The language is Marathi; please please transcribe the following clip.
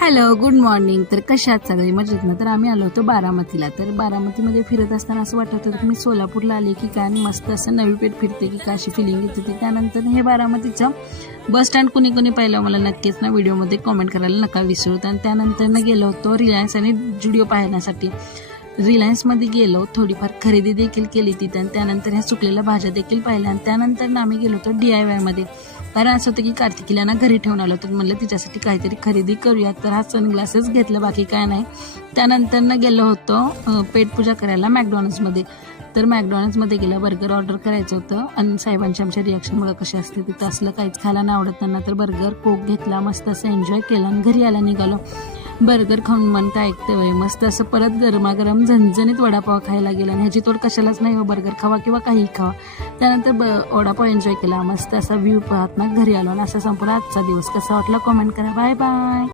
Hello good morning. तर कशा आहात सगळे मजेत ना. तर आम्ही आलो होतो बारामतीला. तर बारामतीमध्ये फिरत असताना असं वाटत होतं की मी सोलापूरला आले की काय आणि मस्त असं नवी पेठ फिरते की काय अशी फिलिंग येत होती. त्यानंतर हे बारामतीचं बस स्टँड कुणी कुणी पाहिलं मला नक्कीच ना व्हिडिओमध्ये कॉमेंट करायला नका विसरू. आणि त्यानंतर गेलो होतो रिलायन्स आणि जुडिओ पाहण्यासाठी. रिलायन्समध्ये गेलो, थोडीफार खरेदी देखील केली तिथे आणि त्यानंतर ह्या सुकलेल्या भाज्या देखील पाहिल्या. आणि त्यानंतर आम्ही गेलो होतो DIYमध्ये. कारण असं होतं की कार्तिकीला ना घरी ठेवून आलो तर म्हणलं तिच्यासाठी काहीतरी खरेदी करूया. तर हा सनग्लासेस घेतलं, बाकी काय नाही. त्यानंतर गेलो होतो पेटपूजा करायला मॅकडॉनल्ड्समध्ये. तर मॅकडॉनल्ड्समध्ये गेलं, बर्गर ऑर्डर करायचं होतं आणि साहेबांची आमच्या रिॲक्शन बघा कशी असते. तिथं असलं काहीच खायला नाही आवडत त्यांना. तर बर्गर कोक घेतला, मस्त असं एन्जॉय केलं आणि घरी यायला निघालो. बर्गर खाऊन मन काय ऐकते वय, मस्त असं परत गरमागरम झणझणीत वडापाव खायला गेला. आणि ह्याची तोड कशालाच नाही हो, बर्गर खावा किंवा काही खावा. त्यानंतर वडापाव एन्जॉय केला, मस्त असा व्ह्यू पाहत ना घरी आलो. आणि असा संपूर्ण आजचा दिवस कसा वाटला कमेंट करा. Bye bye.